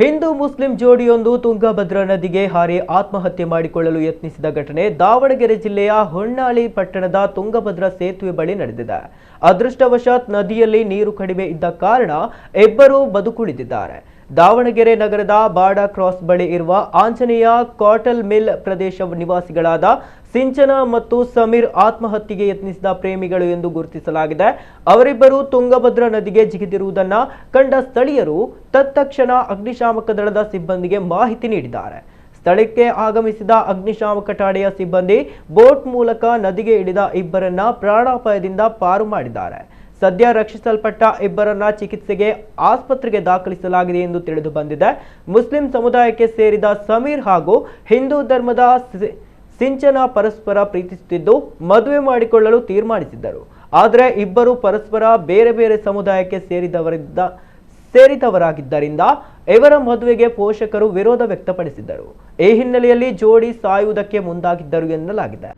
Hindu Muslim ಜೋಡಿಯೊಂದು Tungabhadra ನದಿಗೆ ಹಾರಿ ಆತ್ಮಹತ್ಯೆ ಮಾಡಿಕೊಳ್ಳಲು ಯತ್ನಿಸಿದ ಘಟನೆ ದಾವಣಗೆರೆ ಜಿಲ್ಲೆಯ ಹೊನ್ನಾಳಿ ಪಟ್ಟಣದ ತುಂಗಭದ್ರಾ ಸೇತುವೆ ಬಳಿ ನಡೆದಿದೆ. ಅದೃಷ್ಟವಶಾತ್ ನದಿಯಲ್ಲಿ ನೀರು ಕಡಿಮೆ ಇದ್ದ ಕಾರಣ ಇಬ್ಬರು ಬದುಕುಳಿದಿದ್ದಾರೆ. ದಾವಣಗೆರೆ ನಗರದ ಬಾಡ ಕ್ರಾಸ್ ಬಳಿ ಇರುವ ಆಂಜನೇಯ ಕಾಟಲ್ ಮಿಲ್ ಪ್ರದೇಶ ನಿವಾಸಿಗಳಾದ ಸಿಂಚನ ಮತ್ತು ಸಮೀರ್ ಆತ್ಮಹತ್ಯೆಗೆ ಯತ್ನಿಸಿದ ಪ್ರೇಮಿಗಳು ಎಂದು ಗುರುತಿಸಲಾಗಿದೆ. ಅವರಿಬ್ಬರು ತುಂಗಭದ್ರಾ ನದಿಗೆ ಜಿಗಿದಿರುವುದನ್ನು ಕಂಡ ಸ್ಥಳೀಯರು ತತ್ಕ್ಷಣ ಅಗ್ನಿಶಾಮಕ ದಳದ ಸಿಬ್ಬಂದಿಗೆ ಮಾಹಿತಿ ನೀಡಿದ್ದಾರೆ. ಸ್ಥಳಕ್ಕೆ ಆಗಮಿಸಿದ ಅಗ್ನಿಶಾಮಕ ಠಾಣೆಯ ಸಿಬ್ಬಂದಿ ಬೋಟ್ ಮೂಲಕ ನದಿಗೆ ಇಳಿದ ಇಬ್ಬರನ್ನ ಪ್ರಾಣಾಪಾಯದಿಂದ ಪಾರು ಮಾಡಿದ್ದಾರೆ. ಸದ್ಯ ರಕ್ಷಿಸಲ್ಪಟ್ಟ ಇಬ್ಬರನ್ನ ಚಿಕಿತ್ಸೆಗೆ ಆಸ್ಪತ್ರೆಗೆ ದಾಖಲಿಸಲಾಗಿದೆ ಎಂದು ತಿಳಿದು ಬಂದಿದೆ. ಮುಸ್ಲಿಂ ಸಮುದಾಯಕ್ಕೆ ಸೇರಿದ ಸಮೀರ್ ಹಾಗೂ ಹಿಂದೂ ಧರ್ಮದ ಸಿಂಚನ ಪರಸ್ಪರ ಪ್ರೀತಿಸುತ್ತಿದ್ದು ಮದುವೆ ಮಾಡಿಕೊಳ್ಳಲು ತೀರ್ಮಾನಿಸಿದ್ದರು. ಆದರೆ ಇಬ್ಬರು ಪರಸ್ಪರ ಬೇರೆ ಬೇರೆ ಸಮುದಾಯಕ್ಕೆ ಸೇರಿದವರಾಗಿದ್ದರಿಂದ ಇವರ ಮದುವೆಗೆ ಪೋಷಕರು ವಿರೋಧ ವ್ಯಕ್ತಪಡಿಸಿದ್ದರು. ಈ ಹಿನ್ನೆಲೆಯಲ್ಲಿ ಜೋಡಿ ಸಾಯುವುದಕ್ಕೆ ಮುಂದಾಗಿದ್ದರು ಎನ್ನಲಾಗಿದೆ.